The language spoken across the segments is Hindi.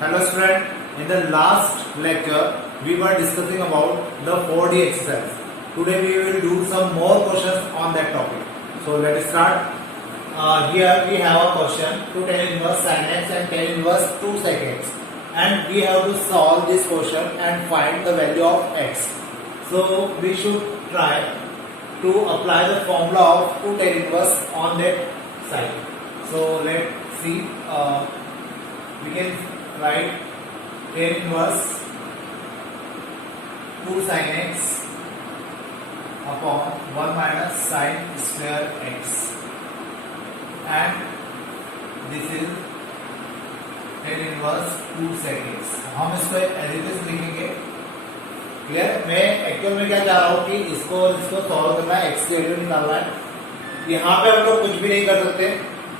Hello student, in the last lecture we were discussing about the 4D exercise. Today we will do some more questions on that topic. So let us start. Here we have a question to tan inverse sin x and tan inverse 2 sec x, and we have to solve this question and find the value of x. So we should try to apply the formula of 2 tan inverse on that side. So let's see. We can write tan inverse 2 sin x upon 1 minus sin square x, and this is tan inverse 2 sec x. हम इसको एज इट इज लिखेंगे. क्लियर? मैं एक्चुअल में क्या चाह रहा हूँ कि इसको सॉल्व करना है, एक्स की वैल्यू निकालना है. यहाँ पे हम लोग कुछ भी नहीं कर सकते,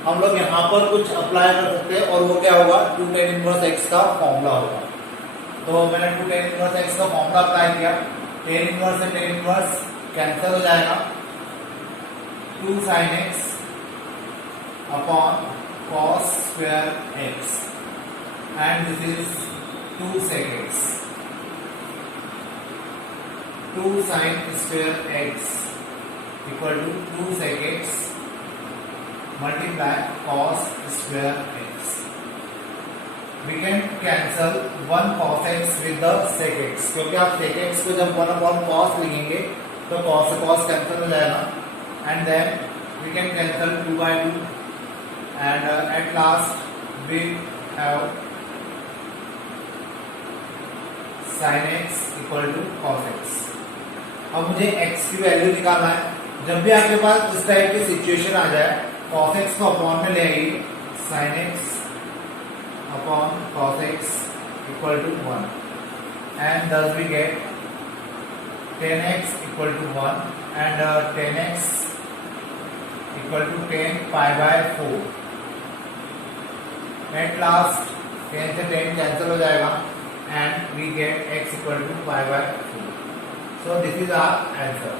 हम लोग यहाँ पर कुछ अप्लाई कर सकते हैं और वो क्या होगा, 2 tan इनवर्स x का फॉर्मूला होगा. तो मैंने 2 tan इनवर्स x का फॉर्मूला अप्लाई किया. tan इनवर्स से tan इनवर्स कैंसिल हो जाएगा. 2 sin x upon cos square x and this is 2 sec x. 2 sin square x equal to 2 sec x multiply cos square x. We can cancel 1 cos x with the sec x, क्योंकि आप sec x को जब 1 upon cos लिखेंगे तो cos से cos कैंसिल हो जाएगा, and then we can cancel 2 by 2, and at last we have sin x equal to cos x. अब मुझे x की वैल्यू निकालना है. जब भी आपके पास इस टाइप की सिचुएशन आ जाए, cos x को अपॉन में ले आइए, sin x upon cos x equal to 1, and thus we get tan x equal to 1 and tan x equal to tan pi by 4. At last tan से tan कैंसिल हो जाएगा and we get x equal to pi by 4. So this is our answer.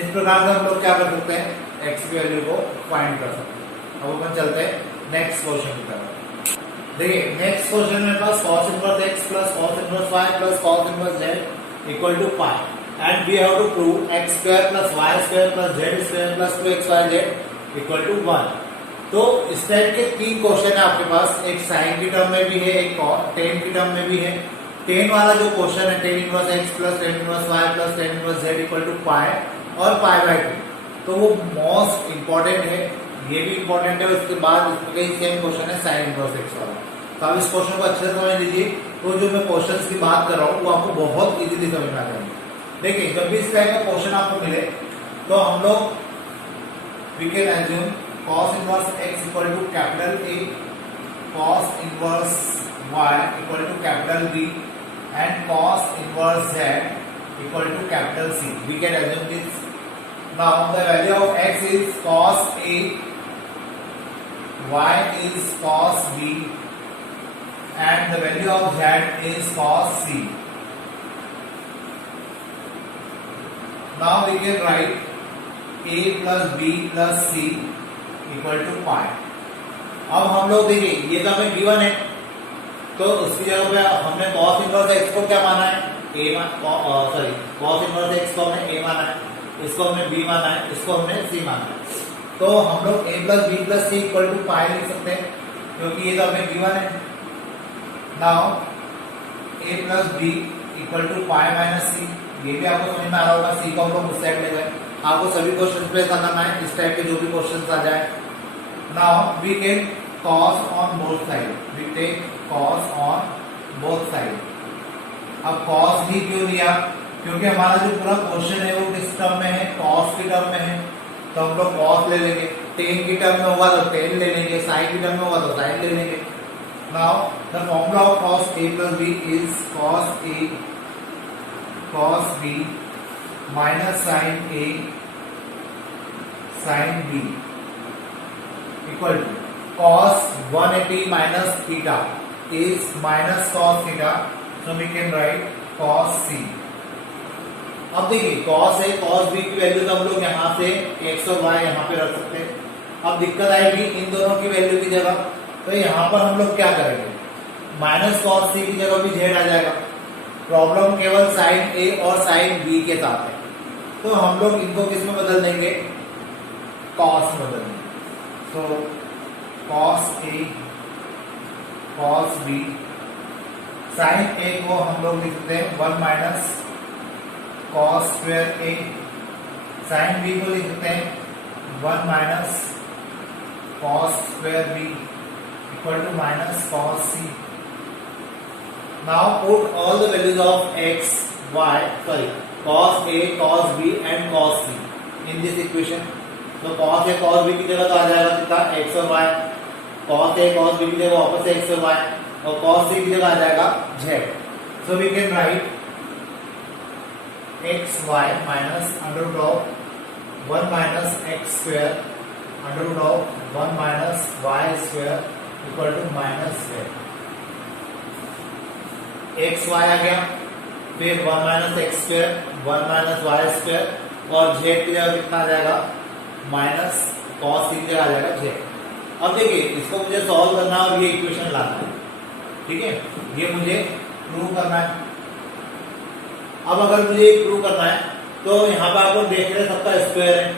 इस प्रकार से हम लोग क्या कर सकते हैं, x की वैल्यू को फाइंड कर सकते हैं. अब अपन चलते हैं नेक्स्ट क्वेश्चन की तरफ. देखिए नेक्स्ट क्वेश्चन में पास cos inverse x plus cos inverse y plus cos inverse z equal to pi, and we have to prove x square plus y square plus z square plus 2xyz equal to 1. तो इस टाइप के 3 क्वेश्चन है आपके पास. एक साइन की टर्म में भी है, एक tan की टर्म में भी है. tan वाला जो क्वेश्चन है tan inverse x plus tan inverse y plus tan inverse z equal to pi और पाई बाय 2, तो वो मोस्ट इंपॉर्टेंट है. ये भी इंपॉर्टेंट है. उसके बाद इसमें सेम क्वेश्चन है साइन इनवर्स x वाला. तो आप इस क्वेश्चन को अच्छे से समझ लीजिए. तो जो मैं क्वेश्चंस की बात कर रहा हूँ वो आपको बहुत इजीली समझ में आ जाएंगे. देखिए जब भी इस टाइप का क्वेश्चन आपको मिले तो हम लोग we can assume cos inverse x equal to capital A, cos inverse y equal to capital B and cos inverse z equal to capital C. We can assume this. Now the value of x is cos A, y is cos B, and the value of z is cos C. Now we can write A plus B plus C equal to pi. अब हम लोग देखिए ये तो हमें given है, तो उसकी जगह पे हमने cos इनवर्स x को क्या माना है, cos इनवर्स x को हमने a माना है, इसको हमने b माना है, इसको हमने c माना है. तो हम लोग a plus b plus c equal to pi लिख सकते हैं, क्योंकि ये तो हमें गिवन है. Now a plus b equal to pi minus c. ये भी आपको समझ में आ रहा होगा. c को हम लोग उस साइड ले गए. आपको सभी क्वेश्चन पे ऐसा करना है, इस टाइप के जो भी क्वेश्चन आ जाए. Now we can cos on both side. We take cos on both side. अब cos भी क्यों लिया, क्योंकि हमारा जो पूरा क्वेश्चन है वो किस टर्म में है, cos की टर्म में है. तो हम लोग cos ले लेंगे. tan की टर्म में होगा तो tan ले लेंगे, sin की टर्म में होगा तो sin ले लेंगे. Now the formula of cos a plus b is cos a cos b minus sin a sin b equal to cos 180 minus theta is minus cos theta. So we can write cos c. अब देखिए cos a cos b की वैल्यू तो हम लोग यहाँ से x और y यहाँ पे रख सकते हैं. अब दिक्कत आएगी इन दोनों की वैल्यू की जगह, तो यहाँ पर हम लोग क्या करेंगे, माइनस कॉस सी की जगह भी जेड आ जाएगा। प्रॉब्लम केवल साइन ए और साइन बी के साथ है, तो हम लोग इनको किस में बदल देंगे, कॉस में बदल देंगे। तो cos A cos B, sine A को हम लोग लिखते हैं 1 minus cos square A, sine B को लिखते हैं 1 minus cos square B equal to minus cos C. Now put all the values of x, y, cos A, cos B and cos C in this equation. तो cos A, cos B की जगह तो आ जाएगा कितना, x और y। cos A, cos B की जगह वापस से x और y, और cos C की जगह आ जाएगा z। So we can write x y minus under root of 1 minus x square under root of 1 minus y square equal to minus z। X y आ गया, फिर 1 minus x square 1 minus Y square और जेड की जगह कितना आ जाएगा, माइनस कॉस सी की जगह आ जाएगा जेड। अब देखिए इसको मुझे सॉल्व करना है और ये इक्वेशन लाना है, ठीक है, ये मुझे प्रूव करना है। अब अगर मुझे ये प्रूव करना है तो यहाँ पर आप लोग देख रहे हैं सबका स्क्वायर है,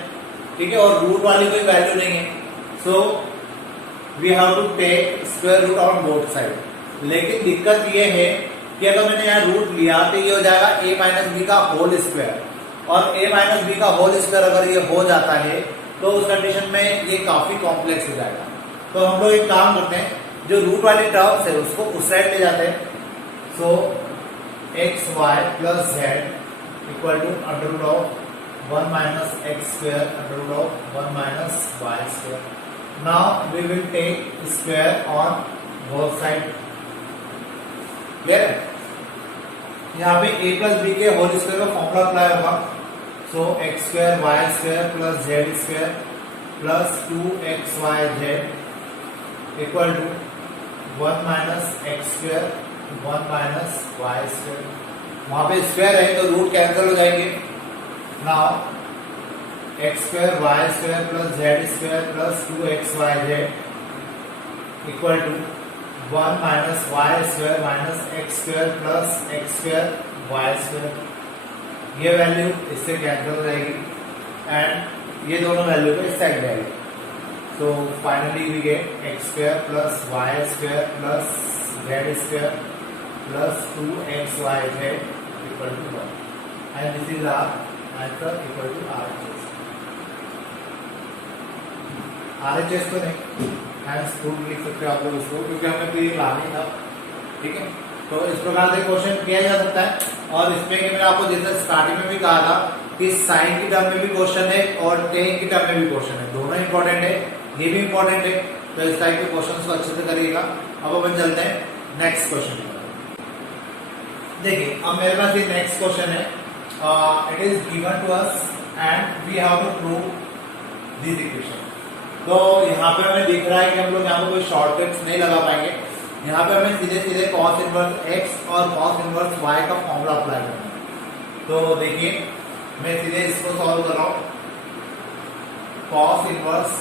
ठीक है, और रूट वाली कोई वैल्यू नहीं है, so we have to take square root on both side. लेकिन दिक्कत ये है कि अगर मैंने यहाँ रूट लिया तो ये हो जाएगा a माइनस बी का होल स्क्वायर, और a माइनस बी का होल स्क्वायर अगर ये हो जाता है तो उस कंडीशन में ये काफी कॉम्प्लेक्स हो जाएगा। तो हम लोग एक काम करते हैं, जो रूट वाले टर्म्स है उसको उस साइड ले जाते हैं। So x y plus z equal to under root of 1 minus x square under root of 1 minus Y square. Now we will take square on both side. Clear है? यहाँ पे a प्लस बी के होल स्क्वायर का फॉर्मूला अप्लाई होगा। So x square Y square plus Z square plus 2xyz equal to 1 minus x square 1 minus Y square. वहां पे स्क्वायर है तो रूट कैंसिल हो जाएंगे। Now X square Y square plus Z square plus 2xyz equal to 1 minus Y square minus x square plus X square Y square. ये वैल्यू इससे कैंसिल हो जाएगी एंड ये दोनों वैल्यू को इस साइड जाएगी। So finally we get X square plus Y square plus Z square plus 2xyz equal to 1 and this is our answer equal to RHS। RHS तो नहीं, हैंस प्रूफ लिख सकते हो आप लोग इसको, क्योंकि हमें तो ये लाना ही था, ठीक है। तो इस प्रकार से क्वेश्चन किया जा सकता है। और इसमें कि मैंने आपको जैसे स्टार्टिंग में भी कहा था कि साइन की टर्म में भी क्वेश्चन है और टेन की टर्म में भी क्वेश्चन है, दोनों इंपॉर्टेंट है, ये भी इंपॉर्टेंट है। तो इस टाइप के क्वेश्चन को अच्छे से करिएगा। अब अपन चलते हैं नेक्स्ट क्वेश्चन। देखिए अब मेरे पास ये नेक्स्ट क्वेश्चन है, it is given to us and we have to prove this equation. तो यहाँ पे हमें दिख रहा है कि हम लोग यहाँ पे कोई शॉर्टकट्स नहीं लगा पाएंगे। यहाँ पे हमें सीधे सीधे कॉस इनवर्स एक्स और कॉस इनवर्स वाई का फॉर्मूला अप्लाई करना है। तो देखिए मैं सीधे इसको सॉल्व कर रहा हूँ। Cos inverse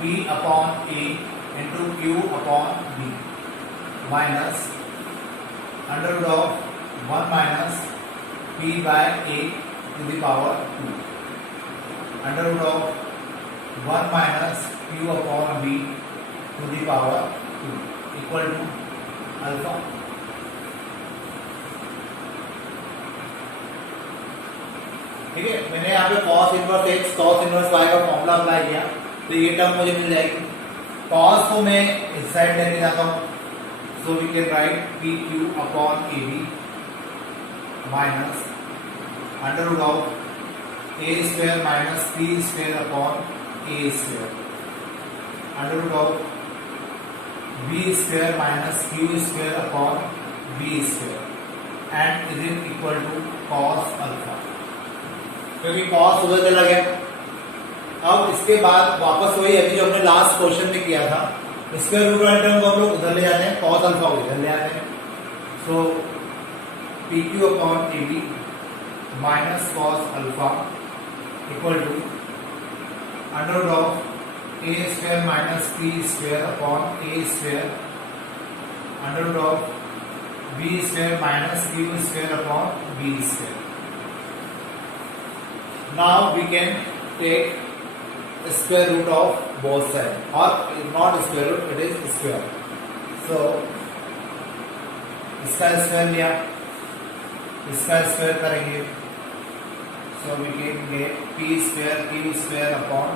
P upon A into Q upon B minus under root of 1 minus P by A to the power 2 under root of 1 minus Q upon B to the power 2 equal to alpha. ठीक है, मैंने यहाँ पे cos inverse x cos inverse y का फॉर्मूला अप्लाई किया तो ये टर्म मुझे मिल जाएगी। cos को मैं इस साइड लेके जाता हूँ, so we can write PQ upon AB minus under root of a square minus p square upon a square under root of b square minus q square upon b square and is it equal to cos alpha, क्योंकि cos उधर चला गया। अब इसके बाद वापस वही अभी जो हमने लास्ट क्वेश्चन में किया था, स्क्वायर रूट वाले टर्म को हम लोग उधर ले जाते हैं, cos अल्फा को इधर ले आते हैं। So PQ upon AB minus cos alpha equal to under root of A square minus P square upon A square under root of B square minus Q square upon B square. Now we can take square root of both sides, or not square root, it is square. So इसका स्क्वायर लिया, इसका स्क्वायर करेंगे, so we can get p square q square upon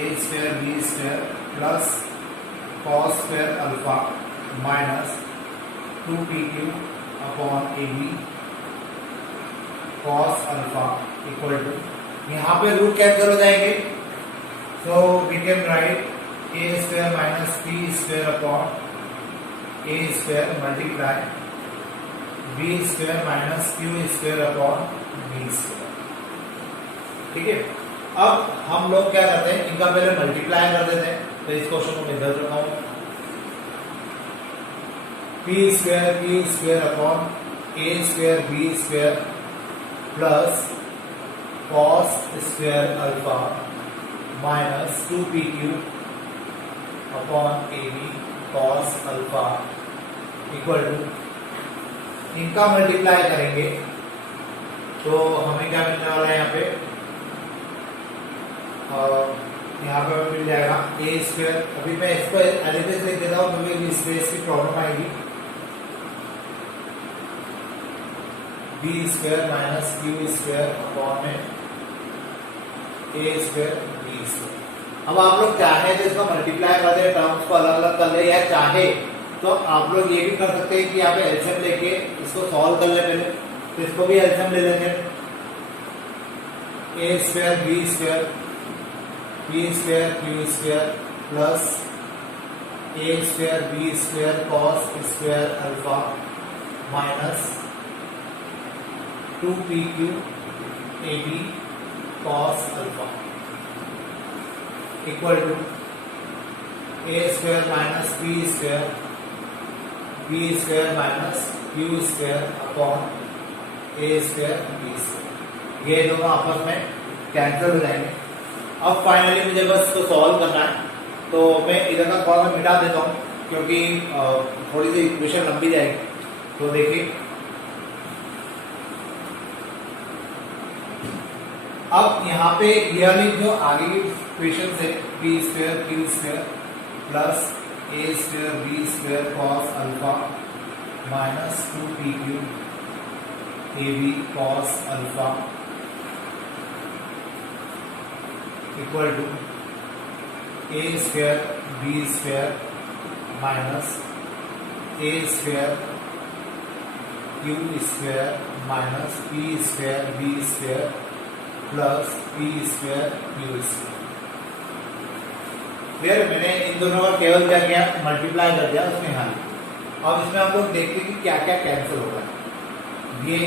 a square b square plus cos square alpha minus 2pq upon ab cos alpha equal to, यहाँ पे रूट कैंसिल हो जाएंगे, so we can write A square minus P square upon A square multiply B square minus Q square upon B square. ठीक है, अब हम लोग क्या करते हैं, इनका पहले मल्टीप्लाई कर देते हैं. तो इस क्वेश्चन को मैं इधर रखा हूं, P square Q square upon A square B square plus cos square alpha minus 2pq upon ab cos alpha equal to, इनका मल्टीप्लाई करेंगे तो हमें क्या मिलने वाला है यहाँ पे, यहाँ पे मिल जाएगा ए स्क्वायर. अभी मैं इसको एलिमेंट लिख देता हूँ क्योंकि स्पेस की प्रॉब्लम आएगी. B square minus Q square upon में ए स्क्वायर बी स्क्वायर. अब आप लोग चाहे तो इसको मल्टीप्लाई कर दे, टर्म्स को अलग अलग कर ले, या चाहे तो आप लोग ये भी कर सकते हैं कि यहाँ पे एलसीएम लेके इसको सॉल्व कर ले पहले. तो इसको भी एलसीएम ले लेंगे, a square B square Q square plus A square B square cos square alpha minus 2pq ab cos alpha equal to A square minus b square minus Q square upon A square B square. ये दोनों आपस में कैंसिल हो जाएंगे. अब फाइनली मुझे बस इसको सॉल्व करना है, तो मैं इधर का थोड़ा सा मिटा देता हूँ क्योंकि थोड़ी सी इक्वेशन लंबी जाएगी. तो देखिए, अब यहाँ पे ये जो आगे की इक्वेशन है, P square Q square plus A square B square cos alpha minus 2pq ab cos alpha equal to A square B square minus A square Q square minus P square B square plus P square Q square. फिर मैंने इन दोनों का केवल क्या किया, मल्टीप्लाई कर दिया उसमें हाल. अब इसमें हम लोग देखते हैं कि क्या क्या कैंसिल होगा. ये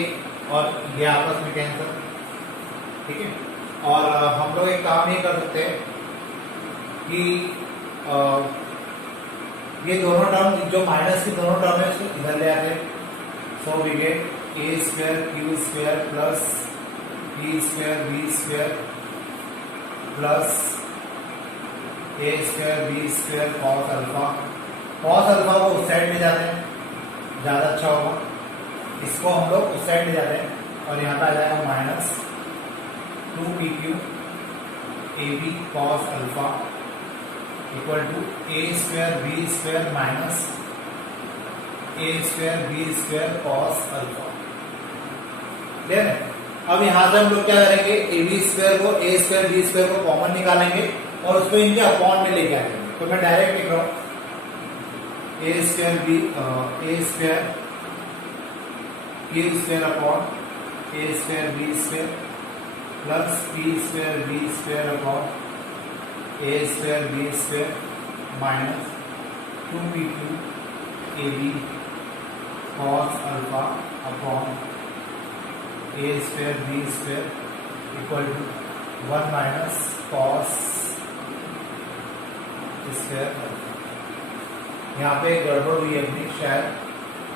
और ये आपस में कैंसिल. ठीक है, और हम लोग एक काम ये कर सकते हैं कि ये दोनों टर्म जो माइनस की दोनों टर्म है उसको इधर ले आते हैं. So we get A square Q square plus B square B square plus A square B square cos alpha. Cos alpha को उस साइड ले जाते हैं, ज्यादा अच्छा होगा. इसको हम लोग उस साइड ले जाते हैं और यहाँ पे आ जाएगा minus 2pq ab cos alpha equal to A square B square minus A square B square cos alpha. ठीक है, अब यहां से हम लोग क्या करेंगे, ए बी स्क्वायर को ए स्क्वायर बी स्क्वायर को कॉमन निकालेंगे और उसको इनके अपॉन में लेके आएंगे. तो मैं डायरेक्ट लिख रहा हूं a square b a square Q square upon A square B square plus P square B square upon A square B square minus 2pq ab cos alpha upon A square B square equal to 1 minus cos square. यहाँ पे गड़बड़ हुई अपनी शायद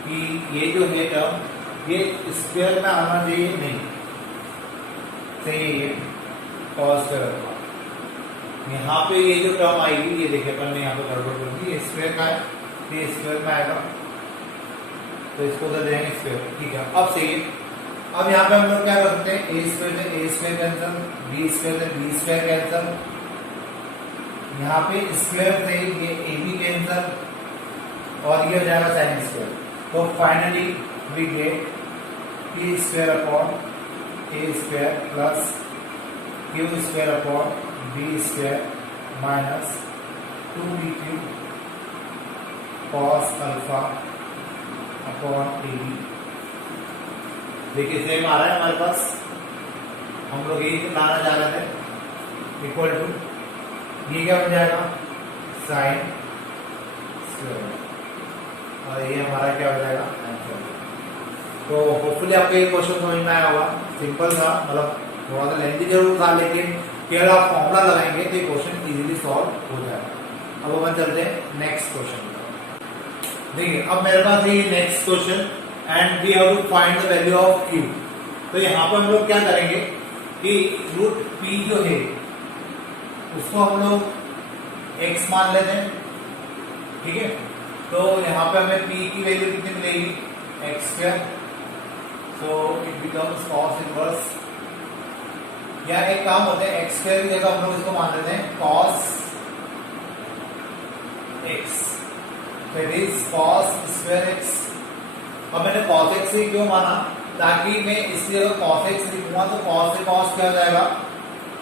कि ये जो है टर्म ये स्क्वायर में आना चाहिए, नहीं सही है ये कॉस स्क्वायर अल्फा. यहाँ पे ये जो टर्म आएगी, ये देखिए अपन ने यहाँ पे गड़बड़ कर दी, ये स्क्वायर का है, तो ये स्क्वायर में आएगा, तो इसको उधर देंगे स्क्वायर। ठीक है, अब सही है। अब यहाँ पे हम लोग क्या कर सकते हैं, ए स्क्वायर से ए स्क्वायर कैंसिल, बी स्क्वायर से बी स्क्वायर कैंसिल, यहाँ पे स्क्वायर से ये ए बी कैंसिल, और ये हो जाएगा साइन स्क्वायर। तो finally we get P square upon A square plus Q square upon B square minus 2bq cos alpha upon A B. देखिए सेम आ रहा है हमारे पास, हम लोग यही लाना चाह रहे थे, इक्वल टू ये क्या बन जाएगा साइन स्क्वायर, और ये हमारा क्या हो जाएगा आंसर। तो होपफुली आपको ये क्वेश्चन समझ में आया होगा, सिंपल था, मतलब थोड़ा सा लेंथी जरूर था, लेकिन केवल आप फॉर्मूला लगाएंगे तो ये क्वेश्चन इजीली सॉल्व हो जाएगा। अब अपन चलते हैं नेक्स्ट क्वेश्चन। देखिए अब मेरे पास ये next question, and we have to find the value of q। तो यहाँ पर हम लोग क्या करेंगे कि रूट p जो है उसको हम लोग x मान लेते हैं। ठीक है, तो यहाँ पे हमें p की वैल्यू कितनी मिलेगी, x square, so it becomes cos inverse, या एक काम होता है x स्क्वायर की जगह हम लोग इसको मान लेते हैं cos x, तो it is cos square x। अब मैंने cos x से क्यों माना, ताकि मैं इसलिए अगर cos x लिखूंगा तो cos से cos क्या हो जाएगा,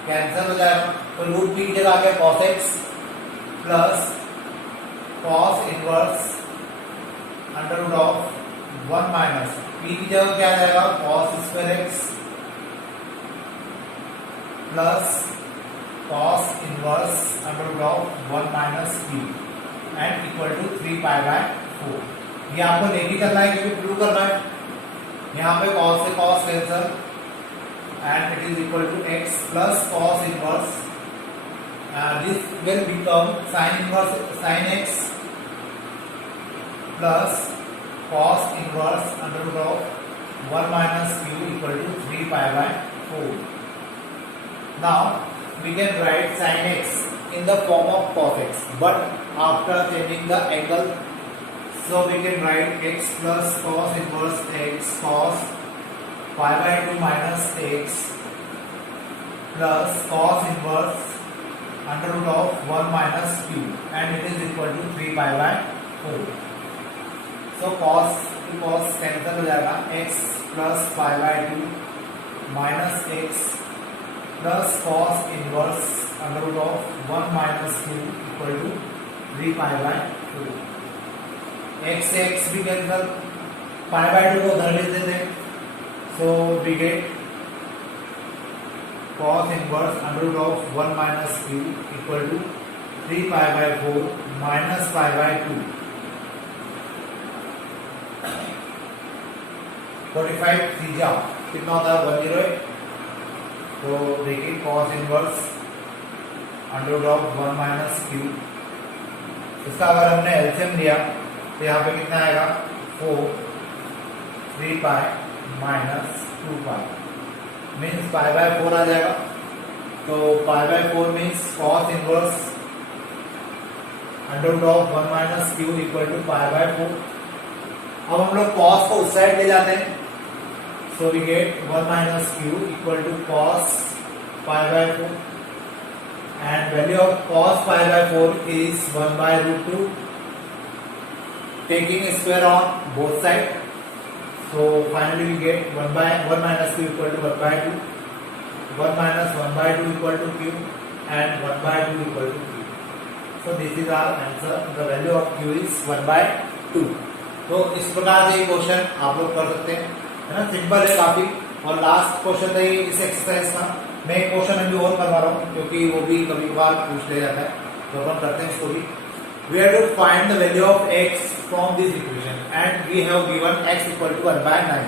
कैंसिल हो जाएगा, तो रूट p की जगह आ गया cos x plus cos inverse under root of 1 minus p की जगह क्या आ जाएगा cos square x plus cos inverse under root of 1 minus p and equal to 3π/4। ये आपको लेके करना है क्योंकि प्रूव करना है। यहाँ पे cos से cos cancel and it is equal to x plus cos inverse, this will become sin inverse sin x plus cos inverse under root of 1 minus q equal to 3π/4। Now we can write sin x in the form of cos x, but after changing the angle, so we can write x plus cos inverse x cos π/2 minus x plus cos inverse under root of 1 minus q, and it is equal to 3π/4. So cos cancel हो जाएगा, x plus π/2 minus x plus cos inverse under root of 1 minus q equal to 3π/4। x से x भी कैंसिल, π/2 को उधर भेज देते हैं, so we get cos inverse under root of 1 minus q equal to 3π/4 minus π/2। 45 तीजा कितना होता है 108। तो देखिए cos inverse under root of 1 minus q, इसका अगर हमने एलसीएम लिया तो यहाँ पे कितना आएगा 4 3π माइनस 2π मीन्स π/4 आ जाएगा। तो π/4 means cos inverse under root of 1 minus q equal to π/4। अब हम लोग cos को उस साइड ले जाते हैं, so we get 1 minus q equal to cos π/4 and value of cos π/4 is 1/√2, taking square on both sides, so finally we get 1 minus q equal to 1/2, 1 minus 1/2 equal to q and 1/2 equal to q. So this is our answer, the value of q is 1/2। तो इस प्रकार से ये क्वेश्चन आप लोग कर सकते हैं, है ना, सिंपल है काफी। और लास्ट क्वेश्चन था ये इस एक्सरसाइज का, मैं एक क्वेश्चन अभी और करवा रहा हूँ क्योंकि वो भी कभी कभार पूछ लिया जाता है, तो अपन करते हैं इसको भी। We have to find the value of x from this equation and we have given x equal to 1/9।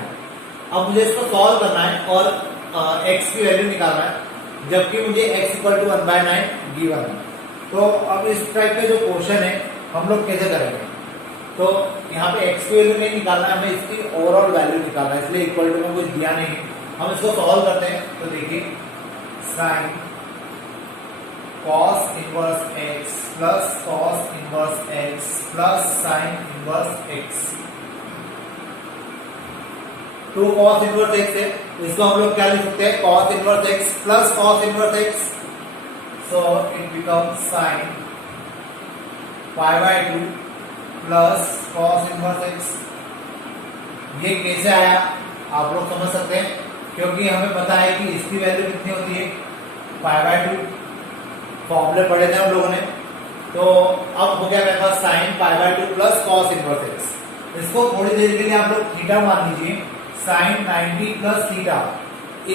अब मुझे इसको सॉल्व करना है और x की वैल्यू निकालना है, जबकि मुझे x इक्वल टू 1/9 गिवन है। तो अब इस टाइप का जो क्वेश्चन है हम लोग कैसे करेंगे, तो यहाँ पे x की वैल्यू नहीं निकालना है, हमें इसकी ओवरऑल वैल्यू निकालना है, इसलिए इक्वल टू में कुछ दिया नहीं। हम इसको सॉल्व करते हैं, तो देखिए sin cos inverse x plus cos inverse x प्लस sin inverse x। Two cos inverse x है, इसको हम लोग क्या लिख सकते हैं, cos inverse x plus cos inverse x, so it becomes sin pi by 2 plus cos inverse x। ये कैसे आया आप लोग समझ सकते हैं, क्योंकि हमें पता है कि इसकी वैल्यू कितनी होती है, pi by 2, फॉर्मूले पढ़े थे हम लोगों ने। तो अब हो गया मेरे पास sin pi by 2 plus cos inverse x। इसको थोड़ी देर के लिए आप लोग थीटा मान लीजिए, sin 90 plus theta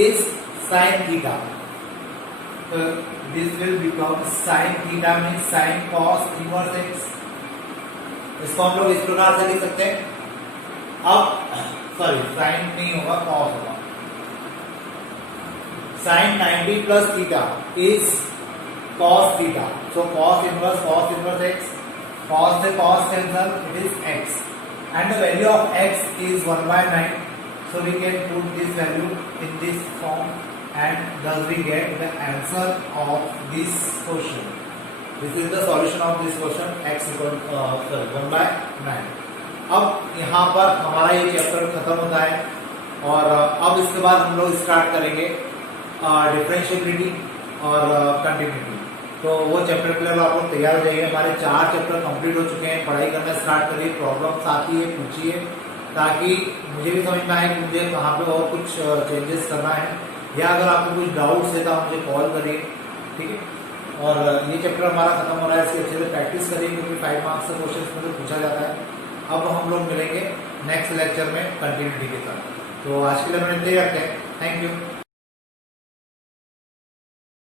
is sin theta. So this will become sin theta means sin cos inverse x। इसको हम लोग इस प्रकार से लिख सकते हैं। अब सॉरी sin नहीं होगा, cos होगा। sin 90 plus theta is cos theta. So cos inverse x, cos से cos cancel, it is x, and the value of x is 1 by 9. So we can put this value in this form and thus we get the answer of this question. This is the solution of this question, x equal 1 by 9। अब यहाँ पर हमारा ये चैप्टर खत्म होता है और अब इसके बाद हम लोग स्टार्ट करेंगे डिफरेंशिएबिलिटी और कंटिन्यूटी। तो वो चैप्टर के लिए आप लोग तैयार हो जाइए। हमारे 4 चैप्टर कंप्लीट हो चुके हैं, पढ़ाई करना स्टार्ट करिए, प्रॉब्लम्स आती है पूछिए, ताकि मुझे भी समझ में आए कि मुझे कहाँ पे और कुछ चेंजेस करना है, या अगर आपको कुछ डाउट्स है तो आप मुझे कॉल करिए, ठीक है। और ये चैप्टर हमारा खत्म हो रहा है, इसकी अच्छे से प्रैक्टिस करिए क्योंकि 5 मार्क्स से क्वेश्चन में तो पूछा जाता है। अब हम लोग मिलेंगे नेक्स्ट लेक्चर में कंटिन्यूटी के साथ। तो आज के लिए मैंने इतना ही रखते हैं। Thank you.